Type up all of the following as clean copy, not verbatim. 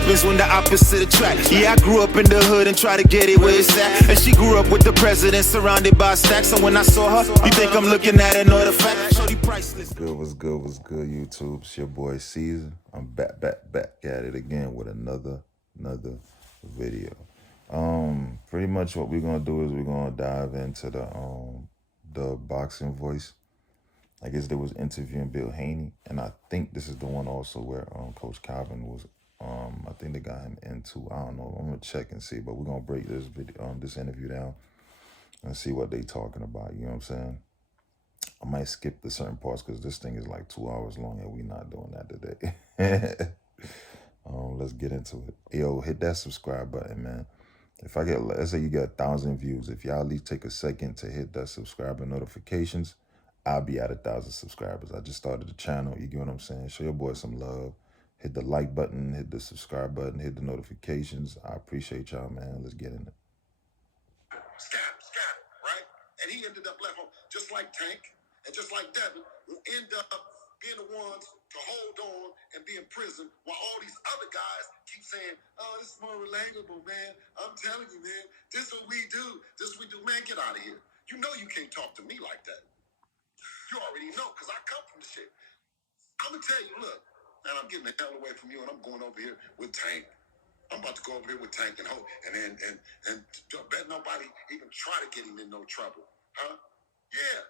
happens when the opposite attract. Yeah, I grew up in the hood and try to get it where it's at. And she grew up with the president surrounded by stacks. So when I saw her, you think I'm looking at another fact? Shorty priceless. What's good, YouTube? It's your boy Caesar. I'm back at it again with another video. Pretty much what we're gonna do is we're gonna dive into the boxing voice. I guess they was interviewing Bill Haney, and I think this is the one also where Coach Calvin was. I think they got him into. I don't know. I'm gonna check and see, but we're gonna break this video, this interview down, and see what they talking about. You know what I'm saying? I might skip the certain parts because this thing is like 2 hours long, and we're not doing that today. Let's get into it. Yo, hit that subscribe button, man. If I get, let's say you get 1,000 views, if y'all at least take a second to hit that subscribe and notifications, I'll be at 1,000 subscribers. I just started the channel. You get what I'm saying? Show your boy some love. Hit the like button, hit the subscribe button, hit the notifications. I appreciate y'all, man. Let's get in it. Scat, right? And he ended up left home, just like Tank and just like Devin, who end up being the ones to hold on and be in prison while all these other guys keep saying, oh, this is more relatable, man. I'm telling you, man, this is what we do. This is what we do. Man, get out of here. You know you can't talk to me like that. You already know, because I come from the shit. I'm going to tell you, look, man, I'm getting the hell away from you, and I'm going over here with Tank. I'm about to go over here with Tank and hope, and bet nobody even try to get him in no trouble. Huh? Yeah.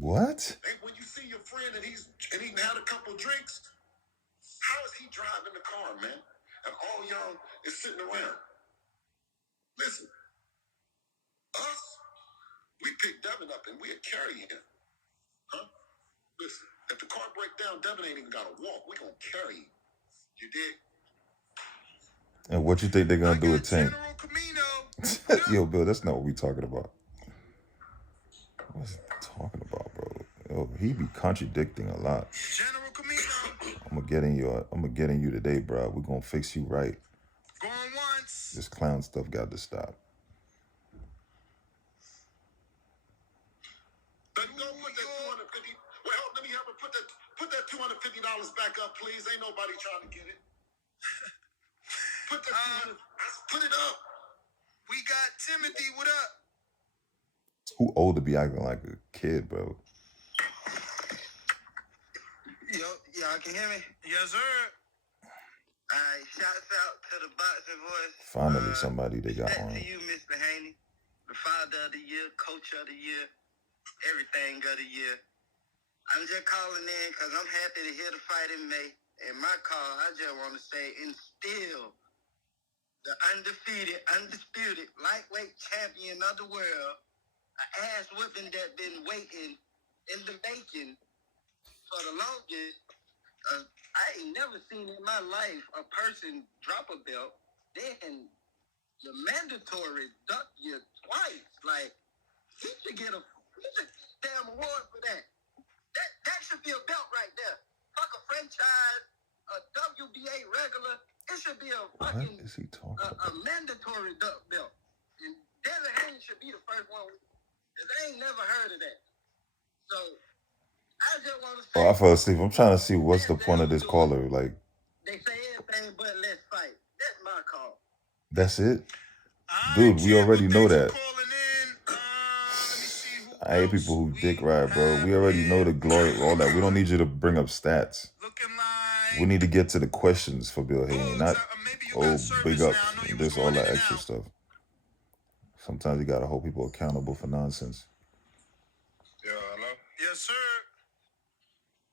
What? And when you see your friend and he had a couple drinks, how is he driving the car, man? And all y'all is sitting around. Listen, us, we pick Devin up and we'll carry him. Huh? Listen, if the car break down, Devin ain't even got to walk. We gonna carry him. You dig? And what you think they're gonna do with Tank? Yo, Bill, that's not what we talking about. What's he talking about, bro? Yo, he be contradicting a lot. I'm gonna get in you today, bro. We're gonna fix you right. Going once. This clown stuff got to stop. Let me go put that 250. Well, let me have her put that $250 back up, please. Ain't nobody trying to get it. Put that 200. Put it up. We got Timothy. What up? Who old to be acting like a kid, bro? Yo, y'all can hear me? Yes, sir. All right, shouts out to the boxing voice. Finally, somebody they got on. To you, Mr. Haney, the father of the year, coach of the year, everything of the year. I'm just calling in because I'm happy to hear the fight in May. And my call, I just want to say, instill the undisputed lightweight champion of the world, an ass whipping that been waiting in the making for the longest. I ain't never seen in my life a person drop a belt, then the mandatory duck you twice. Like, he should get a damn award for that. That should be a belt right there. Fuck a franchise, a WBA regular. It should be a fucking what is he talking about? A mandatory duck belt. And Devin Haney should be the first one. Because I ain't never heard of that. So I just want to say, I fell asleep. I'm trying to see what's the point of this caller. Like, they say anything but let's fight. That's my call. that's it? Dude, we already know that. I hate people who dick ride, bro. We already know the glory, all that. We don't need you to bring up stats. We need to get to the questions for Bill Haney, not, big up, this, all that extra stuff. Sometimes you gotta hold people accountable for nonsense. Yeah, hello? Yes, sir.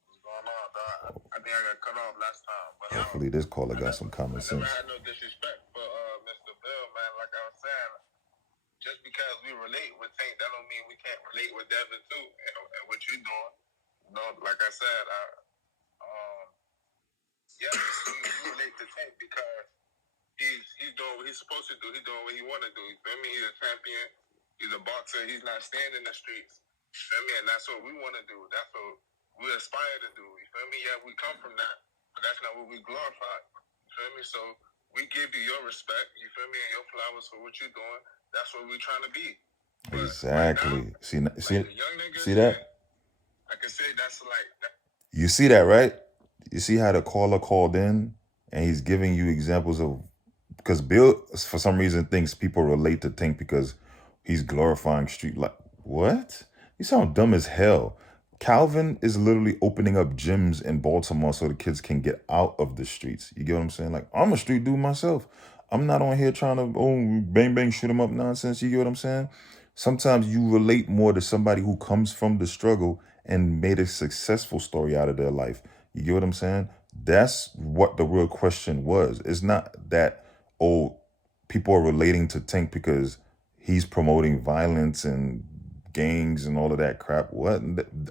What's going on, dog? I think I got cut off last time. But, hopefully this caller got some common sense. I had no disrespect for Mr. Bill, man. Like I was saying, just because we relate with Tank, that don't mean we can't relate with Devin too, and what you doing. You know, like I said, we relate to Tank because he's doing what he's supposed to do. He's doing what he want to do. You feel me? He's a champion. He's a boxer. He's not staying in the streets. You feel me? And that's what we want to do. That's what we aspire to do. You feel me? Yeah, we come from that, but that's not what we glorify. You feel me? So we give you your respect. You feel me? And your flowers for what you're doing. That's what we're trying to be. But exactly. Right now, see that? I can say that's like that. You see that, right? You see how the caller called in And he's giving you examples of, because Bill, for some reason, thinks people relate to Tank because he's glorifying street life. What? You sound dumb as hell. Calvin is literally opening up gyms in Baltimore so the kids can get out of the streets. You get what I'm saying? Like, I'm a street dude myself. I'm not on here trying to, bang, bang, shoot 'em up nonsense. You get what I'm saying? Sometimes you relate more to somebody who comes from the struggle and made a successful story out of their life. You get what I'm saying? That's what the real question was. It's not that, people are relating to Tank because he's promoting violence and gangs and all of that crap. What?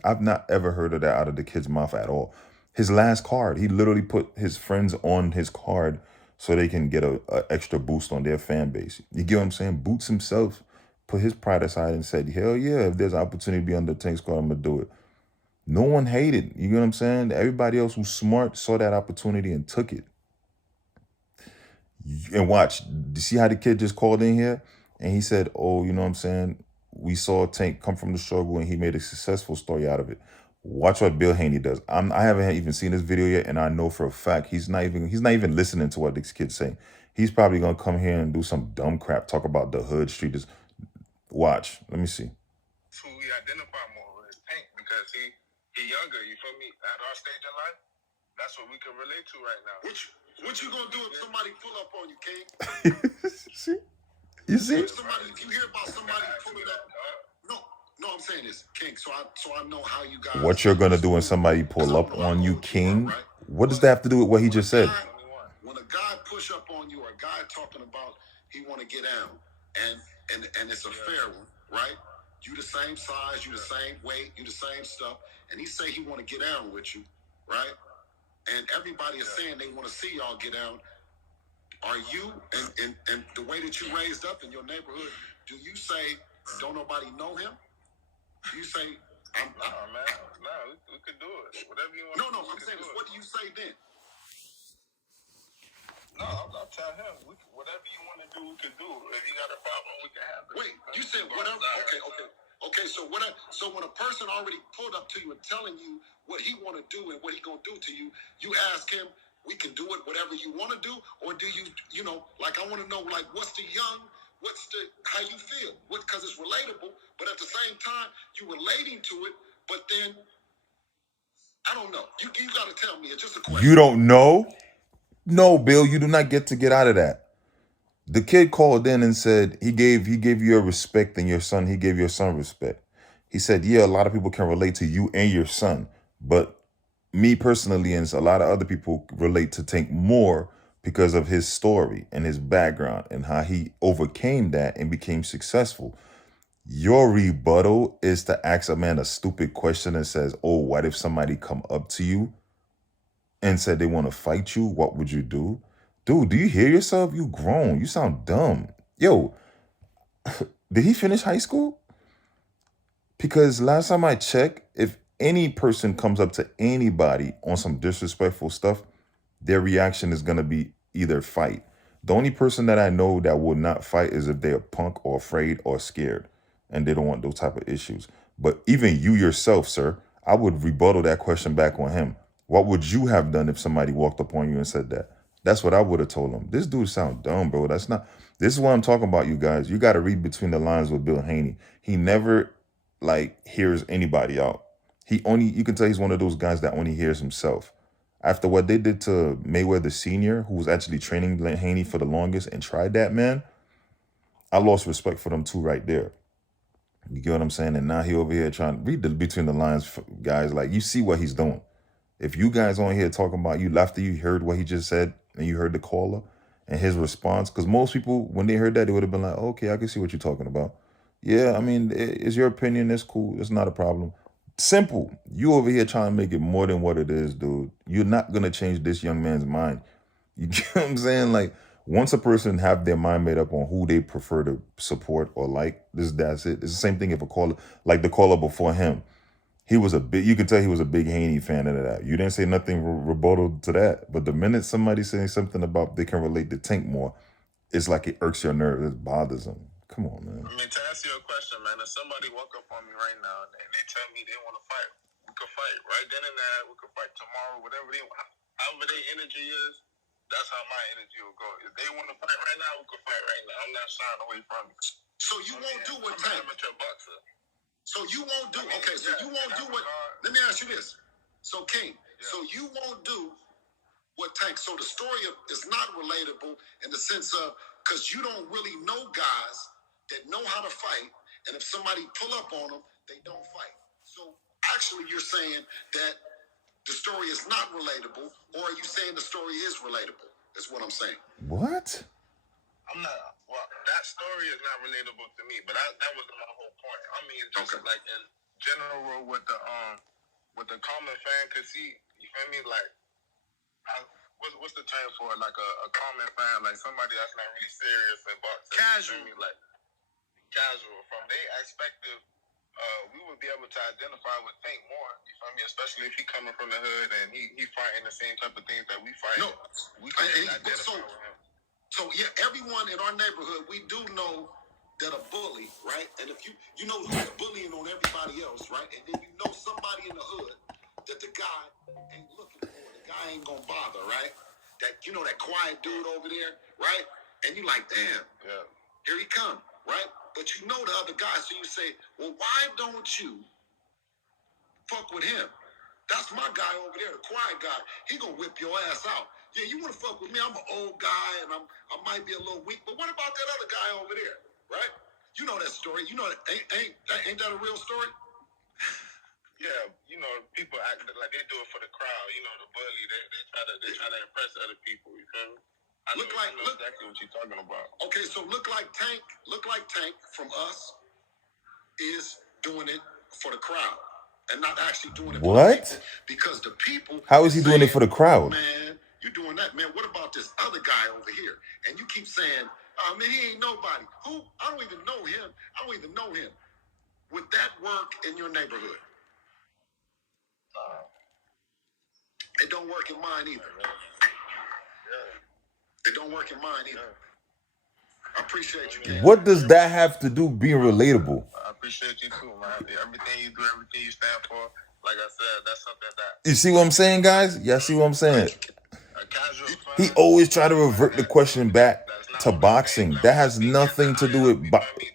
I've not ever heard of that out of the kid's mouth at all. His last card, he literally put his friends on his card so they can get a extra boost on their fan base. You get what I'm saying? Boots himself put his pride aside and said, hell yeah, if there's an opportunity to be on the Tank's card, I'm going to do it. No one hated. You get what I'm saying? Everybody else who's smart saw that opportunity and took it. And watch, you see how the kid just called in here? And he said, oh, you know what I'm saying? We saw Tank come from the struggle and he made a successful story out of it. Watch what Bill Haney does. I haven't even seen this video yet, and I know for a fact he's not even listening to what this kid's saying. He's probably gonna come here and do some dumb crap, talk about the hood street. Watch, let me see. Who we identify more with is Tank because he younger. You feel me? At our stage in life, that's what we can relate to right now. What you gonna do if somebody pull up on you, King? See? You see? If you hear about somebody pulling up, no, I'm saying this, King. So I know how you guys. What you're gonna do when somebody pull up on you, King? What does that have to do with what he just said? When a guy push up on you, or a guy talking about he want to get down, and it's a fair one, right? You the same size, you the same weight, you the same stuff, and he say he want to get down with you, right? And everybody is saying they want to see y'all get down. Are you, and the way that you raised up in your neighborhood, do you say, don't nobody know him? Do you say, we could do it. Whatever you want. No, I'm saying, what do you say then? No, I'll tell him, whatever you want to do, we can do. If you got a problem, we can have it. Wait, you said whatever? Okay, so when a person already pulled up to you and telling you what he want to do and what he gonna do to you, you ask him, we can do it, whatever you want to do, or do you know, like, I want to know, like, what's how you feel? Because it's relatable, but at the same time, you relating to it, but then, I don't know. You got to tell me. It's just a question. You don't know? No, Bill, you do not get out of that. The kid called in and said he gave you a respect and he gave your son respect. He said, yeah, a lot of people can relate to you and your son, but me personally and a lot of other people relate to Tank more because of his story and his background and how he overcame that and became successful. Your rebuttal is to ask a man a stupid question that says, oh, what if somebody come up to you and said they want to fight you? What would you do? Dude, do you hear yourself? You grown. You sound dumb. Yo, did he finish high school? Because last time I checked, if any person comes up to anybody on some disrespectful stuff, their reaction is going to be either fight. The only person that I know that will not fight is if they're a punk or afraid or scared and they don't want those type of issues. But even you yourself, sir, I would rebuttal that question back on him. What would you have done if somebody walked up on you and said that? That's what I would have told him. This dude sound dumb, bro. This is what I'm talking about, you guys. You got to read between the lines with Bill Haney. He never hears anybody out. You can tell he's one of those guys that only hears himself. After what they did to Mayweather Sr., who was actually training Haney for the longest and tried that, man, I lost respect for them too right there. You get what I'm saying? And now he over here trying to read between the lines, guys. Like, you see what he's doing. If you guys on here talking about after you heard what he just said and you heard the caller and his response, because most people, when they heard that, they would have been like, okay, I can see what you're talking about. Yeah, I mean, it's your opinion. It's cool. It's not a problem. Simple. You over here trying to make it more than what it is, dude. You're not going to change this young man's mind. You get what I'm saying? Like, once a person have their mind made up on who they prefer to support or like, that's it. It's the same thing if a caller, like the caller before him, you can tell he was a big Haney fan of that. You didn't say nothing rebuttal to that. But the minute somebody's saying something about they can relate to Tank more, it's like it irks your nerves. It bothers them. Come on, man. I mean, to answer your question, man, if somebody walk up on me right now and they tell me they want to fight, we could fight right then and there. We could fight tomorrow, whatever however their energy is. That's how my energy will go. If they want to fight right now, we can fight right now. I'm not shying away from it. So you won't do what I'm an Tank. amateur boxer. So you won't do. Okay, so you won't do what. Let me ask you this. So King, so you won't do what Tank. So the story is not relatable in the sense of because you don't really know guys that know how to fight, and if somebody pull up on them, they don't fight. So actually, you're saying that the story is not relatable, or are you saying the story is relatable? That's what I'm saying. What? I'm not. Well, that story is not relatable to me, but that wasn't my whole point. I mean, just like in general with the common fan, cause see, you feel me? Like, what's the term for it? Like a common fan, like somebody that's not really serious in boxing. Casual. You feel me? Like casual. From their perspective, we would be able to identify with Tank more. You feel me? Especially if he coming from the hood and he fighting the same type of things that we fight. No, we can identify with him. So yeah, everyone in our neighborhood, we do know that a bully, right? And if you know who's bullying on everybody else, right? And then you know somebody in the hood that the guy ain't looking for, the guy ain't gonna bother, right? That you know that quiet dude over there, right? And you like, damn, here he come, right? But you know the other guy, so you say, well, why don't you fuck with him? That's my guy over there, the quiet guy. He gonna whip your ass out. Yeah, you wanna fuck with me? I'm an old guy and I might be a little weak, but what about that other guy over there, right? You know that story. You know that ain't that a real story? Yeah, you know, people act like they do it for the crowd. You know, the bully. They try to impress other people. You feel me? I know exactly what you're talking about. Okay, so look like Tank from us is doing it for the crowd. And not actually doing it for the people, because the people. How is he doing it for the crowd? Man, you're doing that, man. What about this other guy over here? And you keep saying, "Oh man, he ain't nobody." Who? I don't even know him. Would that work in your neighborhood? It don't work in mine either. It don't work in mine either. I appreciate you, Ken. What does that have to do being relatable? I appreciate you too, man. Everything you do, everything you stand for, like I said, that's something that... You see what I'm saying, guys? Y'all see what I'm saying? He always try to revert the question back to boxing. That has nothing to do with boxing.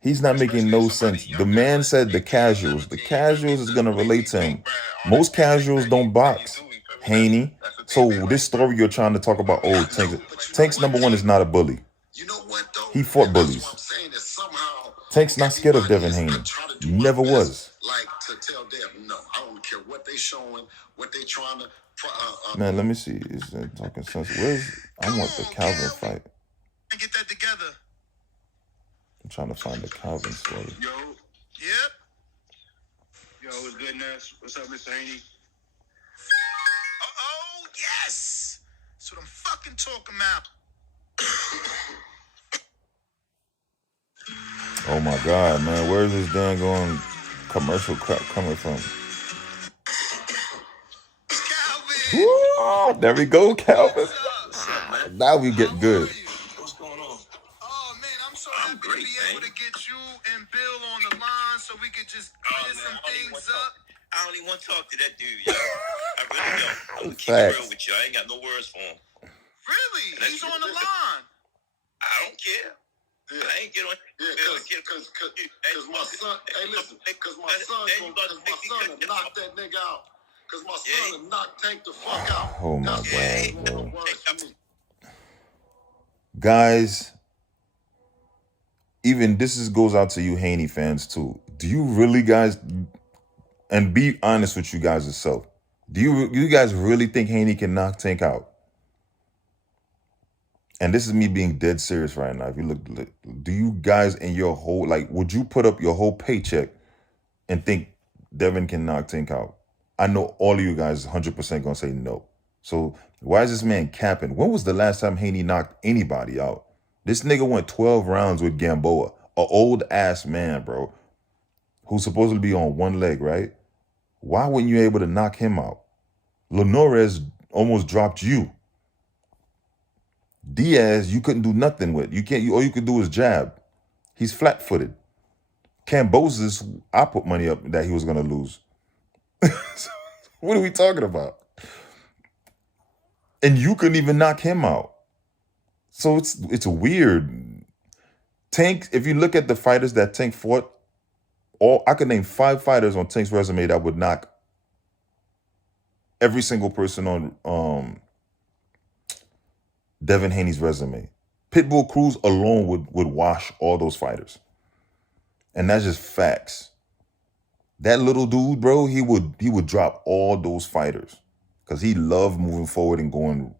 He's not making no sense. The man said the casuals. The casuals is going to relate to him. Most casuals don't box. Haney. So this story you're trying to talk about, oh, Tank's number one is not a bully. You know what, though? He fought bullies. What I'm saying is somehow Tank's not scared of Devin Haney. Never was. Like to tell Devin, no, I don't care what they showing, what they trying to. Man, let me see. Is that talking sense? I want the Calvin fight. Get that together. I'm trying to find the Calvin story. Yo. Yep. Yo, what's goodness? What's up, Mr. Haney? Oh yes. That's what I'm fucking talking about. Oh my God, man, where's this dang going commercial crap coming from? Calvin. Woo, there we go, Calvin. Now we get good. What's going on? Oh man, I'm so happy to be able to get you and Bill on the line so we could just clear some things up. I don't even want to talk to that dude, yo. I really don't. I'm gonna keep it real with you. I ain't got no words for him. Really? He's on the line. I don't care. Yeah. I ain't get on. Yeah, because my son. Hey, listen. Because my son will knock that nigga out. Because my son will knock Tank the fuck out. Oh my God, bro. Guys, even this goes out to you Haney fans too. Do you really, guys, and be honest with you guys yourself, do you guys really think Haney can knock Tank out? And this is me being dead serious right now. If you look, do you guys in your whole, like, would you put up your whole paycheck and think Devin can knock Tank out? I know all of you guys 100% gonna say no. So why is this man capping? When was the last time Haney knocked anybody out? This nigga went 12 rounds with Gamboa, an old ass man, bro, who's supposed to be on one leg, right? Why weren't you able to knock him out? Linares almost dropped you. Diaz, you couldn't do nothing with. All you could do is jab. He's flat-footed. Cambosis, I put money up that he was gonna lose. What are we talking about? And you couldn't even knock him out. So it's weird. Tank, if you look at the fighters that Tank fought, I could name 5 fighters on Tank's resume that would knock every single person on Devin Haney's resume. Pitbull Cruz alone would wash all those fighters. And that's just facts. That little dude, bro, he would drop all those fighters. Because he loved moving forward and going.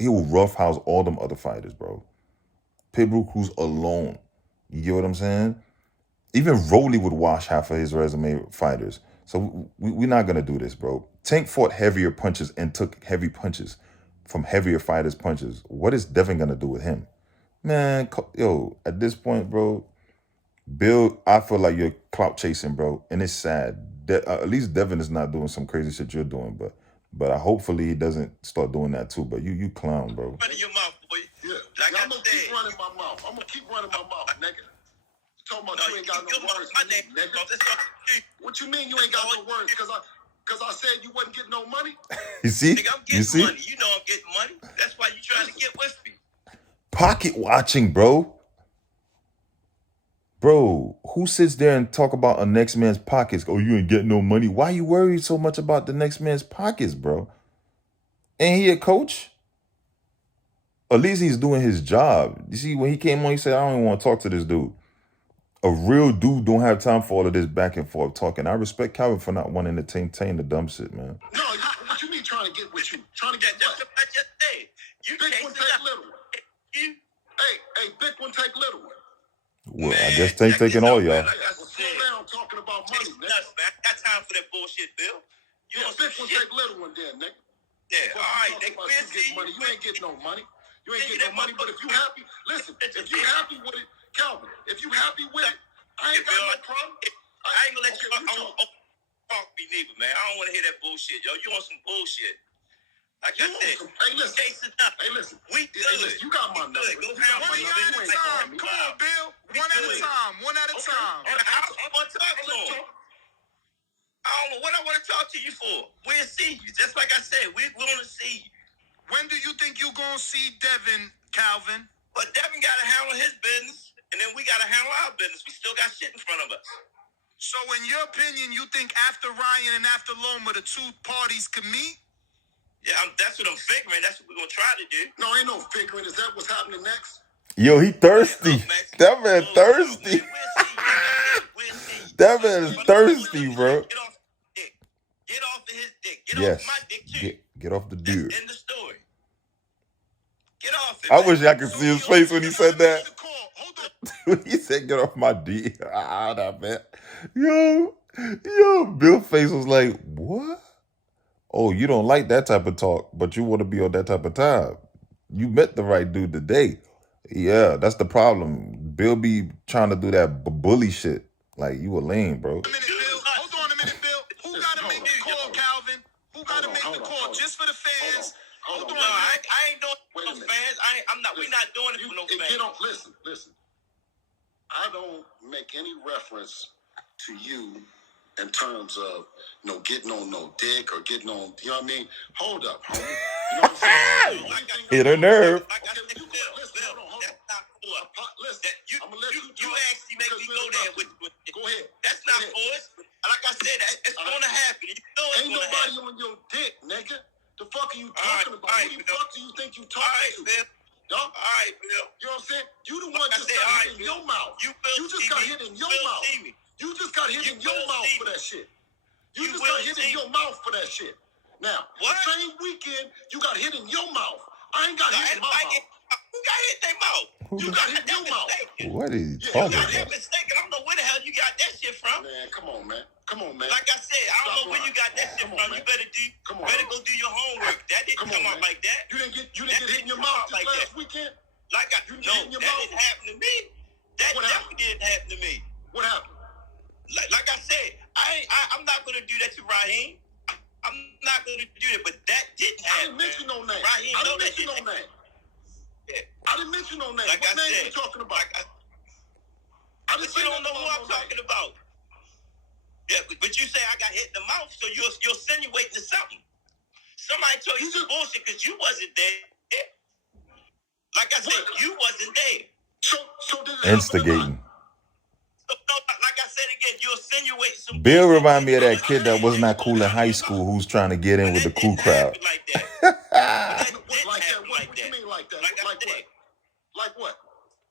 He would roughhouse all them other fighters, bro. Pitbull Cruz alone. You get what I'm saying? Even Rolly would wash half of his resume fighters. So we're not going to do this, bro. Tank fought heavier punches and took heavy punches from heavier fighters' punches. What is Devin going to do with him? Man, yo, at this point, bro, Bill, I feel like you're clout chasing, bro. And it's sad. At least Devin is not doing some crazy shit you're doing, but hopefully he doesn't start doing that too. But you clown, bro. Run in your mouth, boy. Yeah. Like I'm gonna keep running my mouth. I'm gonna keep running my mouth, nigga. You talking about you ain't got no words, nigga? What you mean you ain't got no words? Cause I said you wasn't getting no money. You see? Nigga, I'm getting money. You know I'm getting money. That's why you trying to get with me. Pocket watching, bro. Bro, who sits there and talk about a next man's pockets? Oh, you ain't getting no money. Why you worried so much about the next man's pockets, bro? Ain't he a coach? At least he's doing his job. You see, when he came on, he said, I don't even want to talk to this dude. A real dude don't have time for all of this back and forth talking. I respect Calvin for not wanting to entertain the dumb shit, man. No, what you mean trying to get with you? Trying to get That's what? what I just said. You Big one take little one. You, Hey, big one take little one. Well, I guess Tank taking all y'all. Slow down talking about money, nigga. nuts, man. I got time for that bullshit, Bill. You Yeah, on some big one shit? take little one then, nigga. Yeah, all right. Talking They about quit you getting money. You ain't getting no money. You ain't getting no money. But if you happy, listen, if you happy with it, Calvin, if you happy with it, I ain't got no problem. I ain't gonna let you talk me neither, man. I don't want to hear that bullshit, yo. You on some bullshit. Like I said, hey, listen. case is up. Hey, listen. We good. Hey, listen, you got my number. Go You got pound my one number. at a You ain't time. calling me. Come on, Bill. One at a time. One at a time. I want to talk to him. I don't know what I want to talk to you for. We'll see you. Just like I said, we want to see you. When do you think you gonna see Devin, Calvin? But Devin got to handle his business, and then we got to handle our business. We still got shit in front of us. So in your opinion, you think after Ryan and after Loma, the two parties can meet? Yeah, that's what I'm figuring. That's what we're going to try to do. No, ain't no figuring. Is that what's happening next? Yo, he thirsty. That man thirsty. We'll see. That man is thirsty, bro. Get off his dick. Get off of his dick. Get Yes. off my dick, too. Get off the dude. End the story. Get off it. I man. wish I could see his face when he said that. Hold on. When he said get off my D. Ah, that man. Yo, Bill face was like, what? Oh, you don't like that type of talk, but you want to be on that type of time. You met the right dude today. Yeah, that's the problem. Bill be trying to do that bully shit. Like, you a lame, bro. Hold on a minute, Bill. Who gotta make the call, Calvin? Who gotta make the call? Just for the fans. Hold on. No, I ain't doing it for no fans. We're not doing it for no fans. Listen. I don't make any reference to you in terms of getting on no dick or getting on, you know what I mean? Hold up, homie. You know what I'm saying? Hit a nerve. Like I said, Bill, hold that's not cool. Listen, I'm gonna let you You actually make me go there with Go ahead. That's not forced. Like I said, it's going to happen. You know it's Ain't going to nobody happen. on your dick, nigga. The fuck are you talking about? All right, Who the Bill. fuck do you think you All talking right, to? Bill. Dog? All right, Bill. You know what I'm saying? You the Like one I just said, got all hit right, in your Bill. mouth. You just got hit in your mouth. See me. You just got hit You in your will mouth see for me. that shit. You You just will got hit see in your mouth for that shit. Now, What? the same weekend, you got hit in your mouth. I ain't got hit in my mouth. Who got hit in their mouth? You got hit in your mouth. What is he You talking got that about? mistaken. I don't know where the hell you got that shit from. Man, come on, man. Come on, man. Like I said, I don't know where you got that shit Come from. on, You man. better go do your homework. That didn't come out man. like that. You didn't get That hit in your didn't mouth come out just like last that. weekend? No, You that get hit in your mouth? didn't happen to me. That What happened? definitely didn't happen to me. What happened? Like I said, I'm not gonna do that to Raheem. I'm not gonna do it, but that didn't I happen. didn't mention no name. Raheem, I know didn't that mention no didn't name. Yeah. I didn't mention no name. Like What I name said, you talking about? I But didn't you say don't know who I'm talking about. Yeah, but you say I got hit in the mouth, so you're insinuating to something. Somebody told you some bullshit because you wasn't there. Like I said, you wasn't there. So did it Instigating. So, like I said again, you insinuate some Bill bullshit. remind me of that kid that was not cool in high school who's trying to get in with the cool crowd. Like that. Like that? What do you mean like that? Like what? Like what?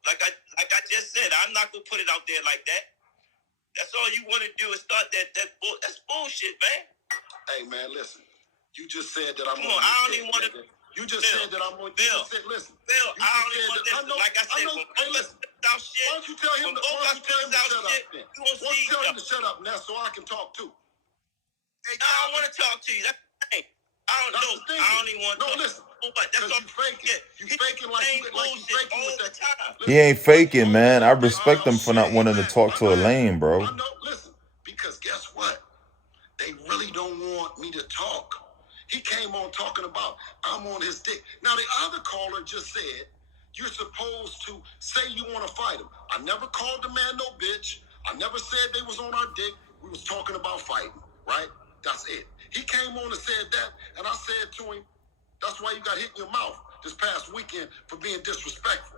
Like I just said, I'm not gonna put it out there like that. That's all you want to do is start that's bullshit, man. Hey man, listen. You just said that I'm. Come on, I don't even want to. You just said that I'm on. Bill, Listen. Bill, I don't even want to. Like I said, hey, listen. Out shit. Why don't you tell him to shut up? You won't Why don't see you tell him to shut up now so I can talk too? Hey, I don't want to talk to you. That's the thing. I don't even want to talk. No, listen. That's all you faking. You faking like you faking with that time. He ain't faking, man. I respect him for not wanting to talk to a lame, bro. I know. Listen, because guess what? They really don't want me to talk. He came on talking about I'm on his dick. Now the other caller just said you're supposed to say you want to fight him. I never called the man no bitch. I never said they was on our dick. We was talking about fighting, right? That's it. He came on and said that, and I said to him, that's why you got hit in your mouth this past weekend for being disrespectful.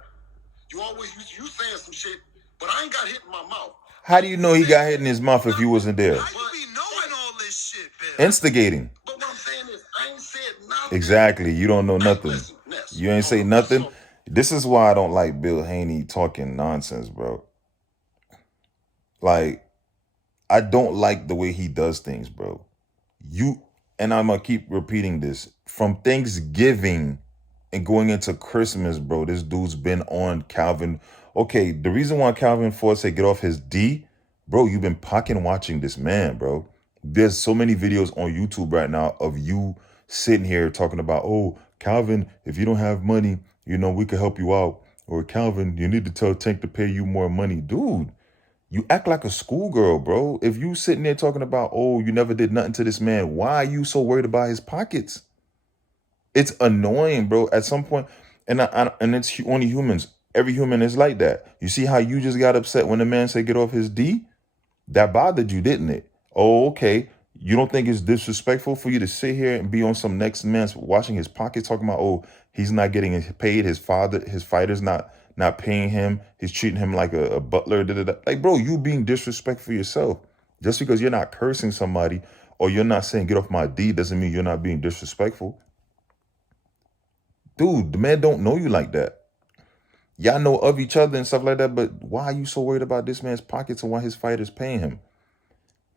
You saying some shit, but I ain't got hit in my mouth. How do you know he got hit in his mouth if you wasn't there? How you be knowing all this shit, Bill? Instigating. But what I'm saying is, I ain't said nothing. Exactly. You don't know nothing. Listen, Ness. You ain't say nothing. This is why I don't like Bill Haney talking nonsense, bro. Like, I don't like the way he does things, bro. And I'm going to keep repeating this. From Thanksgiving and going into Christmas, bro, this dude's been on Calvin. Okay, the reason why Calvin Ford said get off his D, bro, you've been pocket watching this man, bro. There's so many videos on YouTube right now of you sitting here talking about, oh, Calvin, if you don't have money, you know, we could help you out. Or Calvin, you need to tell Tank to pay you more money. Dude, you act like a schoolgirl, bro. If you sitting there talking about, oh, you never did nothing to this man, why are you so worried about his pockets? It's annoying, bro. At some point, and it's only humans. Every human is like that. You see how you just got upset when the man said get off his D? That bothered you, didn't it? Oh, okay. You don't think it's disrespectful for you to sit here and be on some next man's washing his pockets, talking about, oh, he's not getting paid. His fighter's not paying him. He's treating him like a butler. Like, bro, you being disrespectful yourself. Just because you're not cursing somebody or you're not saying get off my D doesn't mean you're not being disrespectful. Dude, the man don't know you like that. Y'all know of each other and stuff like that, but why are you so worried about this man's pockets and why his fighter's paying him?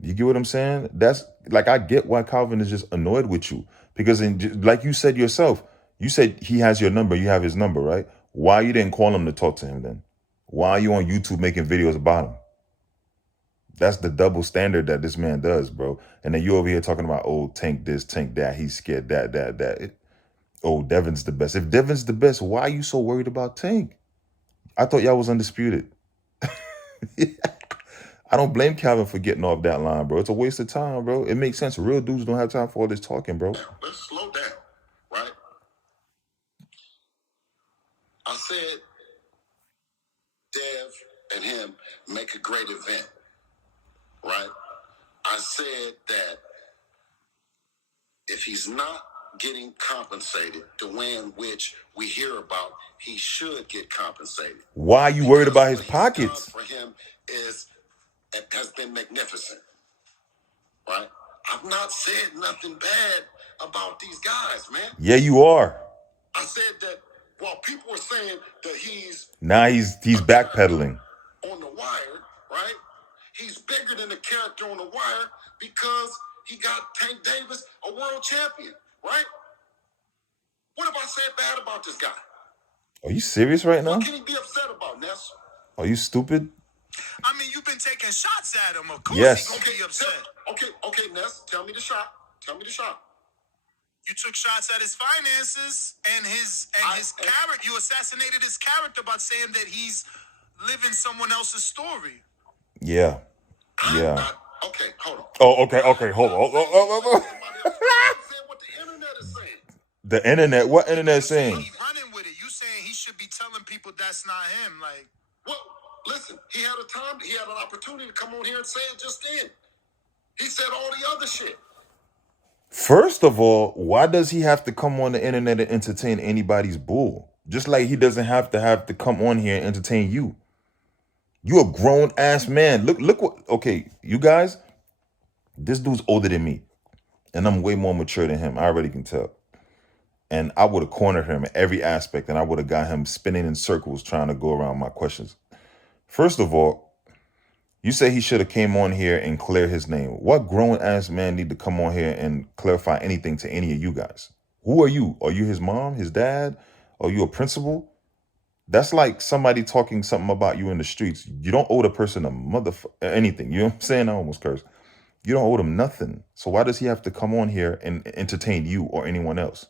You get what I'm saying? That's like, I get why Calvin is just annoyed with you. Because like you said yourself, you said he has your number, you have his number, right? Why you didn't call him to talk to him then? Why are you on YouTube making videos about him? That's the double standard that this man does, bro. And then you over here talking about, oh, Tank this, Tank that, he's scared that. Oh, Devin's the best. If Devin's the best, why are you so worried about Tank? I thought y'all was undisputed. I don't blame Calvin for getting off that line, bro. It's a waste of time, bro. It makes sense. Real dudes don't have time for all this talking, bro. Let's slow down, right? I said Dev and him make a great event, right? I said that if he's not getting compensated the way in which we hear about, he should get compensated. Why are you worried about his pockets? For him has been magnificent, right? I've not said nothing bad about these guys, man. Yeah, you are. I said that while people are saying that he's backpedaling on the wire, right? He's bigger than the character on the wire because he got Tank Davis, a world champion, right? What have I said bad about this guy? Are you serious right now? What can he be upset about, Ness? Are you stupid? I mean, you've been taking shots at him. Of course Yes. he's gonna be upset. Okay, Ness, tell me the shot. You took shots at his finances and his character. You assassinated his character by saying that he's living someone else's story. Yeah. Okay, hold on. Oh, okay, hold on. What the internet is saying. The internet? What internet saying? He's running with it. You saying he should be telling people that's not him. Like, well, listen, he had an opportunity to come on here and say it just then. He said all the other shit. First of all, why does he have to come on the internet and entertain anybody's bull? Just like he doesn't have to come on here and entertain you. You a grown ass man. Look what, okay, you guys, this dude's older than me. And I'm way more mature than him. I already can tell. And I would have cornered him in every aspect, and I would have got him spinning in circles trying to go around my questions. First of all, you say he should have came on here and clear his name. What grown ass man need to come on here and clarify anything to any of you guys? Who are you? Are you his mom, his dad? Are you a principal? That's like somebody talking something about you in the streets. You don't owe the person a anything. You know what I'm saying? I almost cursed. You don't owe them nothing. So why does he have to come on here and entertain you or anyone else?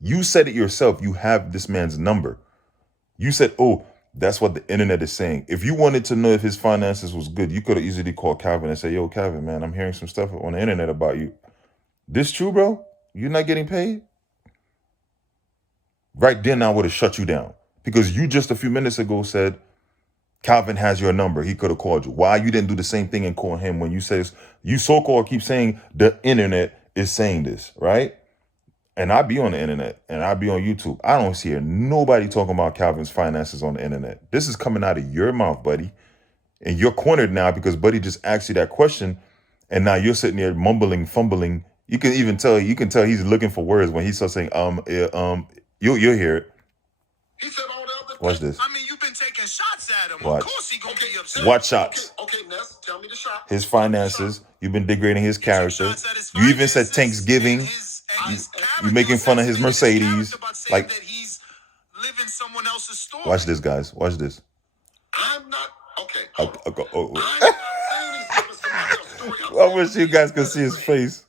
You said it yourself. You have this man's number. You said, oh, that's what the internet is saying. If you wanted to know if his finances was good, you could have easily called Calvin and said, yo, Calvin, man, I'm hearing some stuff on the internet about you. This true, bro? You're not getting paid? Right then, I would have shut you down. Because you just a few minutes ago said, Calvin has your number. He could have called you. Why you didn't do the same thing and call him when you says, you so-called keep saying the internet is saying this, right? And I be on the internet and I be on YouTube. I don't hear nobody talking about Calvin's finances on the internet. This is coming out of your mouth, buddy. And you're cornered now because buddy just asked you that question. And now you're sitting there mumbling, fumbling. You can tell he's looking for words when he starts saying, you'll hear it. He said all the other Watch this. I mean, you've been taking shots at him. Watch. Of course he gonna be upset. Watch shots. Okay, Ness, tell me the shot. His finances. You've been degrading his character. You even said Thanksgiving. You making fun of his Mercedes. Like, that he's living someone else's story. watch this, guys. Watch this. I'm not okay. Oh. I'm not saying he's living somebody else's story. I wish you guys could see his face.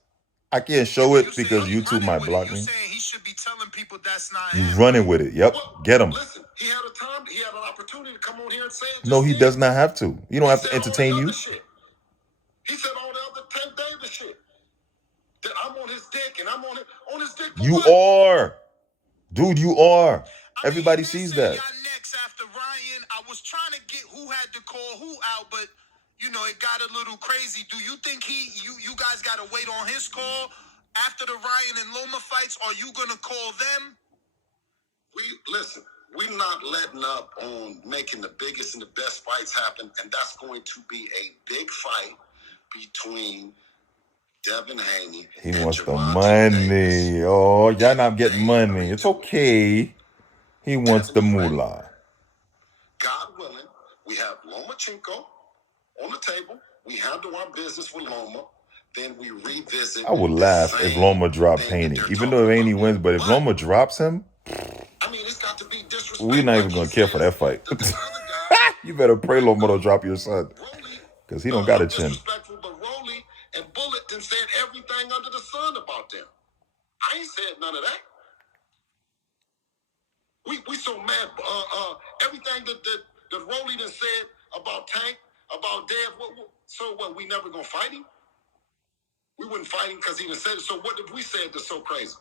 I can't show it because YouTube might block me. You're saying he should be telling people that's not You him. running with it. Yep. Get him. Listen, he had an opportunity to come on here and say it. No, he does not have to. You don't have to entertain you. He said all the other Tank Davis shit. That I'm on his dick and I'm on his dick. You are. Dude, you are. Everybody sees that. Next after Ryan, I was trying to get who had to call who out, but you know, it got a little crazy. Do you think you guys got to wait on his call after the Ryan and Loma fights? Are you going to call them? We're not letting up on making the biggest and the best fights happen, and that's going to be a big fight between Devin Haney. He wants the money. Davis. Oh, y'all not getting money. It's okay. He wants the moolah. God willing, we have Lomachenko on the table. We handle our business with Loma. Then we revisit. I would laugh if Loma dropped Haney. Even though Haney wins, but if Loma drops him, I mean, it's got to be disrespectful. We're not even going to care for that fight. You better pray Loma don't drop your son. Because he don't got a chin. Disrespectful, but Rolly and Bullet then said everything under the sun about them. I ain't said none of that. We so mad. Everything that Rolly done said about Tank, about Dev. So what? We never gonna fight him? We wouldn't fight him because he done said it. So what did we say that's so crazy?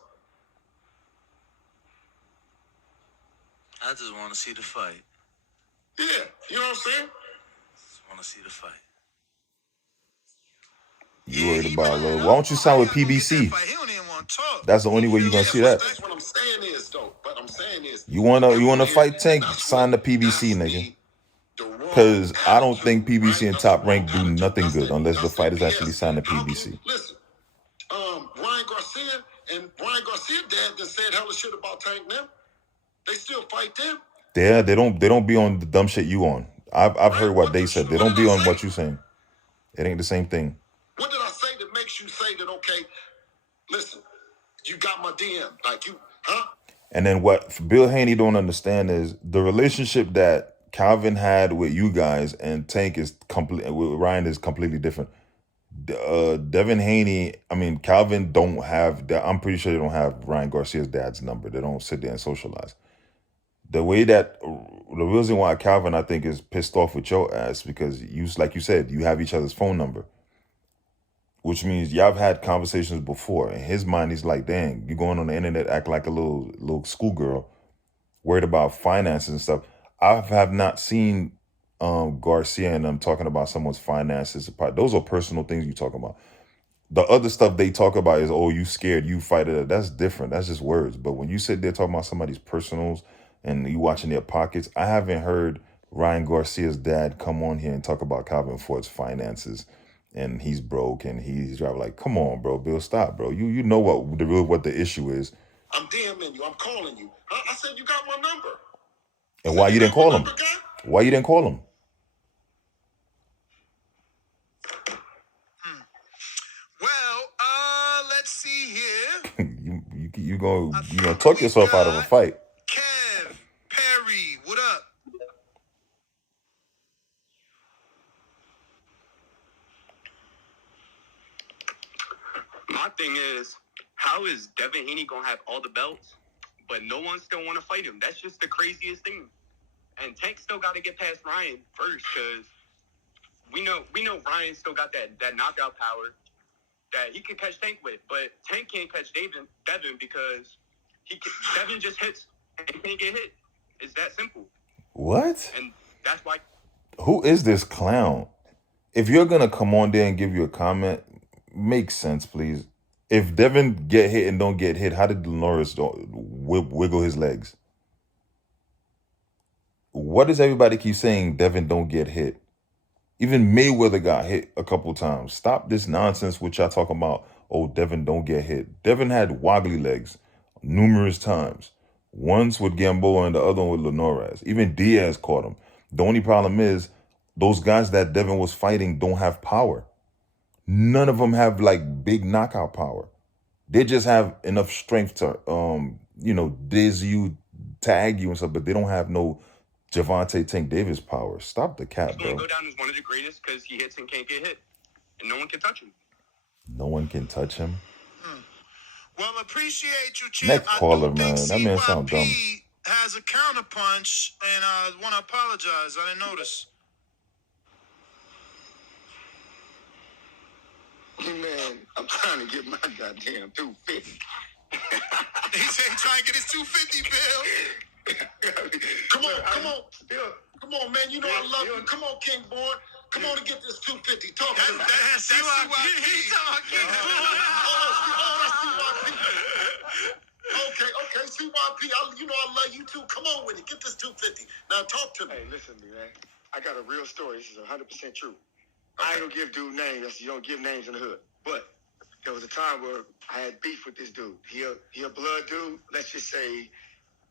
I just want to see the fight. Yeah, you know what I'm saying? Just want to see the fight. You worried about Lil? Why don't you sign with PBC? That's the only way you're gonna see that. That's what I'm saying is though. But I'm saying is you wanna fight Tank? Sign the PBC, nigga. Because I don't think PBC and Top Rank do nothing good unless the fighters actually sign the PBC. Listen, Ryan Garcia dad that said hella shit about Tank now. They still fight them. Yeah, they don't be on the dumb shit you on. I've heard what they said. They don't be on what you saying. It ain't the same thing. What did I say that makes you say that, okay, listen, you got my DM, like you, huh? And then what Bill Haney don't understand is the relationship that Calvin had with you guys and Tank is with Ryan is completely different. Devin Haney, Calvin don't have that. I'm pretty sure they don't have Ryan Garcia's dad's number. They don't sit there and socialize. The reason why Calvin, I think, is pissed off with your ass because like you said, you have each other's phone number. Which means y'all have had conversations before. In his mind, he's like, dang, you going on the internet, act like a little schoolgirl, worried about finances and stuff. I have not seen Garcia and them talking about someone's finances. Those are personal things you're talking about. The other stuff they talk about is, oh, you scared, you fight it. That's different. That's just words. But when you sit there talking about somebody's personals and you watching their pockets, I haven't heard Ryan Garcia's dad come on here and talk about Calvin Ford's finances and he's broke and he's driving. Like, come on, bro, Bill, stop, bro. You know what the issue is. I'm DMing you. I'm calling you. I said you got my number. And why you didn't call him? Why you didn't call him? Well, let's see here. you gonna talk yourself out of a fight. Kev Perry, what up? My thing is, how is Devin Haney gonna have all the belts, but no one still want to fight him? That's just the craziest thing. And Tank still got to get past Ryan first, because we know Ryan still got that knockout power that he can catch Tank with, but Tank can't catch Devin because Devin just hits and can't get hit. It's that simple. What? And that's why. Who is this clown? If you're gonna come on there and give you a comment, make sense, please. If Devin get hit and don't get hit, how did Norris wiggle his legs? What does everybody keep saying? Devin don't get hit. Even Mayweather got hit a couple times. Stop this nonsense which y'all talking about. Oh, Devin don't get hit. Devin had wobbly legs numerous times. Once with Gamboa and the other one with Linares. Even Diaz caught him. The only problem is those guys that Devin was fighting don't have power. None of them have like big knockout power. They just have enough strength to, diz you, tag you and stuff, but they don't have no Javante Tank Davis power. Stop the cap, bro. He's going to go down as one of the greatest because he hits and can't get hit. And no one can touch him. No one can touch him? Well, appreciate you, Chip. Next caller, man. That man sound dumb. Has a counterpunch, and I want to apologize. I didn't notice. Man, I'm trying to get my goddamn 250. He said trying to get his 250, Bill. Come on, man. You know I love you. Come on, King Born. Come on and get this 250. Talk to me. That's CYP. He's talking about King Born. Okay, CYP. You know I love you too. Come on with it. Get this 250. Now talk to me. Hey, listen to me, man. I got a real story. This is 100% true. I ain't gonna give dude names. You don't give names in the hood. But there was a time where I had beef with this dude. He a blood dude. Let's just say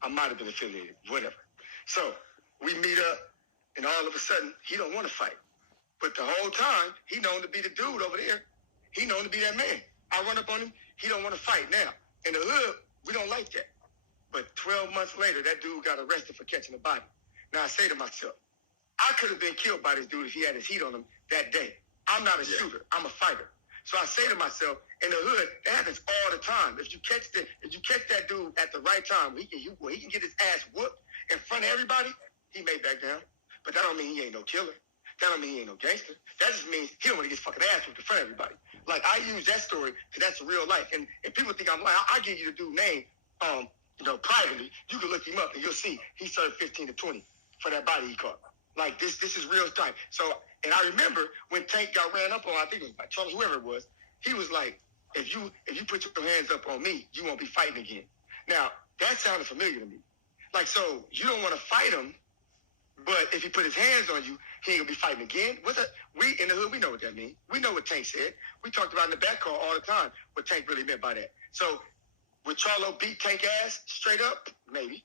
I might have been affiliated. Whatever. So we meet up, and all of a sudden he don't want to fight. But the whole time he known to be the dude over there. He known to be that man. I run up on him. He don't want to fight. Now in the hood we don't like that. But 12 months later, that dude got arrested for catching a body. Now I say to myself, I could have been killed by this dude if he had his heat on him that day. I'm not a shooter. I'm a fighter. So I say to myself, in the hood, that happens all the time. If you catch that dude at the right time, he can get his ass whooped in front of everybody. He may back down, but that don't mean he ain't no killer. That don't mean he ain't no gangster. That just means he don't want to get his fucking ass whooped in front of everybody. Like I use that story because that's real life. And if people think I'm lying, I give you the dude's name, privately. You can look him up and you'll see he served 15 to 20 for that body he caught. Like this is real time. So, and I remember when Tank got ran up on, I think it was by Charles, whoever it was, he was like, if you put your hands up on me, you won't be fighting again. Now, that sounded familiar to me. Like, so you don't want to fight him, but if he put his hands on you, he ain't gonna be fighting again. We in the hood, we know what that means. We know what Tank said. We talked about in the back call all the time what Tank really meant by that. So would Charlo beat Tank ass straight up? Maybe.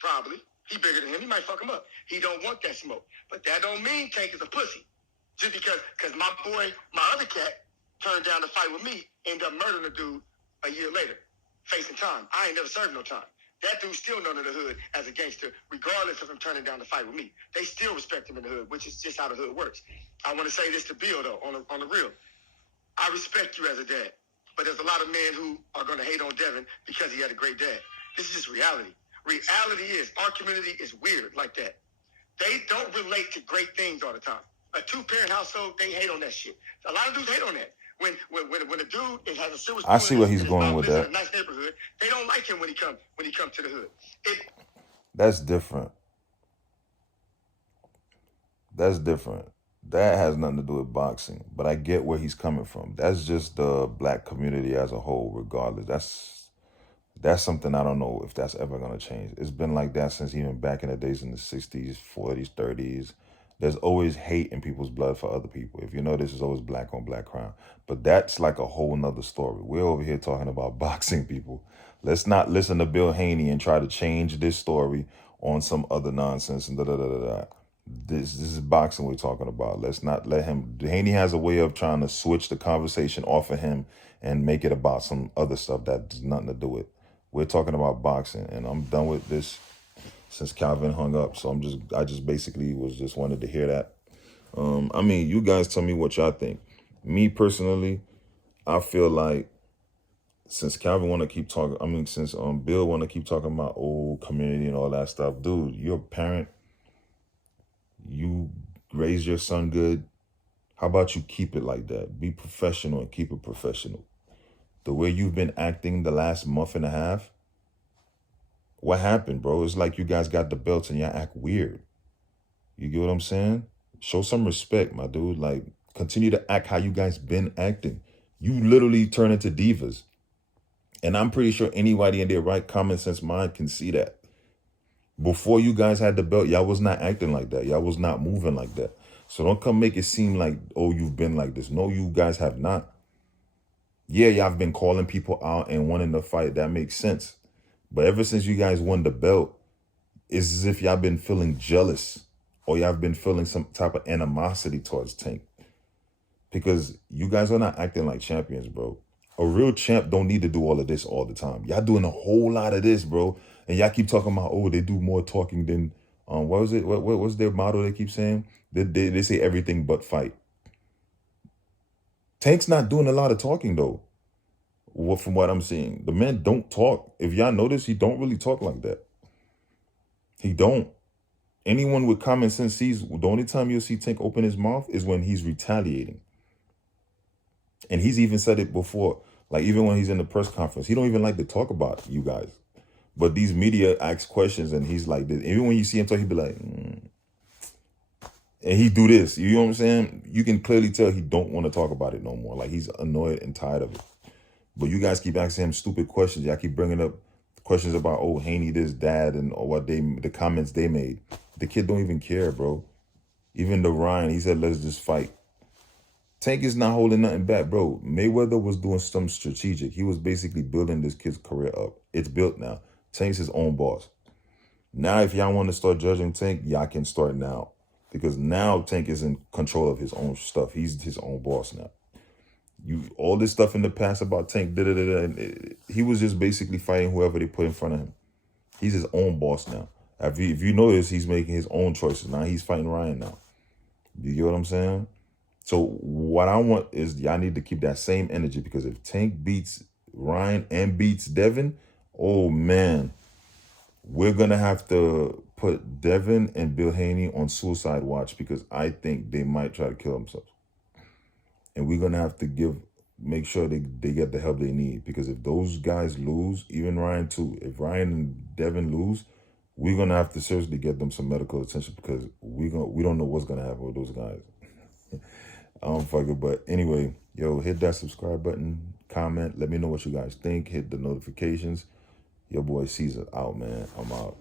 Probably. He bigger than him. He might fuck him up. He don't want that smoke. But that don't mean Tank is a pussy. Just because my boy, my other cat, turned down to fight with me, ended up murdering a dude a year later, facing time. I ain't never served no time. That dude's still known in the hood as a gangster, regardless of him turning down to fight with me. They still respect him in the hood, which is just how the hood works. I want to say this to Bill, though, on the real. I respect you as a dad, but there's a lot of men who are going to hate on Devin because he had a great dad. This is just reality. Reality is our community is weird like that. They don't relate to great things all the time. A two-parent household, they hate on that shit. A lot of dudes hate on that. When a dude has a silver spoon, I see where he's going with that. In a nice neighborhood, they don't like him when he comes to the hood. That's different. That's different. That has nothing to do with boxing, but I get where he's coming from. That's just the black community as a whole, regardless. That's something I don't know if that's ever going to change. It's been like that since even back in the days in the 60s, 40s, 30s. There's always hate in people's blood for other people. If you know, this is always black on black crime. But that's like a whole nother story. We're over here talking about boxing, people. Let's not listen to Bill Haney and try to change this story on some other nonsense and da-da-da-da-da. This is boxing we're talking about. Let's not let him. Haney has a way of trying to switch the conversation off of him and make it about some other stuff that has nothing to do with. We're talking about boxing, and I'm done with this since Calvin hung up. So I just basically wanted to hear that. I mean, you guys tell me what y'all think. Me personally, I feel like since Calvin want to keep talking, since Bill want to keep talking about old community and all that stuff, dude, you're a parent. You raise your son good. How about you keep it like that? Be professional and keep it professional. The way you've been acting the last month and a half, what happened, bro? It's like you guys got the belts and y'all act weird. You get what I'm saying? Show some respect, my dude. Like, continue to act how you guys been acting. You literally turn into divas. And I'm pretty sure anybody in their right common sense mind can see that. Before you guys had the belt, y'all was not acting like that. Y'all was not moving like that. So don't come make it seem like, oh, you've been like this. No, you guys have not. Yeah, y'all have been calling people out and wanting to fight. That makes sense. But ever since you guys won the belt, it's as if y'all been feeling jealous or y'all have been feeling some type of animosity towards Tank. Because you guys are not acting like champions, bro. A real champ don't need to do all of this all the time. Y'all doing a whole lot of this, bro. And y'all keep talking about, oh, they do more talking than, what was it? What was their motto they keep saying? They say everything but fight. Tank's not doing a lot of talking, though. From what I'm seeing, the man don't talk. If y'all notice, he don't really talk like that. He don't. Anyone with common sense sees the only time you'll see Tank open his mouth is when he's retaliating. And he's even said it before. Like, even when he's in the press conference, he don't even like to talk about you guys. But these media ask questions, and he's like this. Even when you see him talk, he be like, and he do this. You know what I'm saying? You can clearly tell he don't want to talk about it no more. Like, he's annoyed and tired of it. But you guys keep asking him stupid questions. Y'all keep bringing up questions about, oh, Haney, this, dad, and or the comments they made. The kid don't even care, bro. Even the Ryan, he said, let's just fight. Tank is not holding nothing back, bro. Mayweather was doing something strategic. He was basically building this kid's career up. It's built now. Tank's his own boss. Now, if y'all want to start judging Tank, y'all can start now. Because now Tank is in control of his own stuff. He's his own boss now. All this stuff in the past about Tank, he was just basically fighting whoever they put in front of him. He's his own boss now. If you notice, he's making his own choices. Now he's fighting Ryan now. You get what I'm saying? So what I want is y'all need to keep that same energy, because if Tank beats Ryan and beats Devin, oh man, we're going to have to put Devin and Bill Haney on suicide watch, because I think they might try to kill themselves. And we're going to have to make sure they get the help they need, because if those guys lose, even Ryan too, if Ryan and Devin lose, we're going to have to seriously get them some medical attention, because we don't know what's going to happen with those guys. I don't fuck it, but anyway, yo, hit that subscribe button, comment, let me know what you guys think, hit the notifications. Your boy Caesar out, man. I'm out.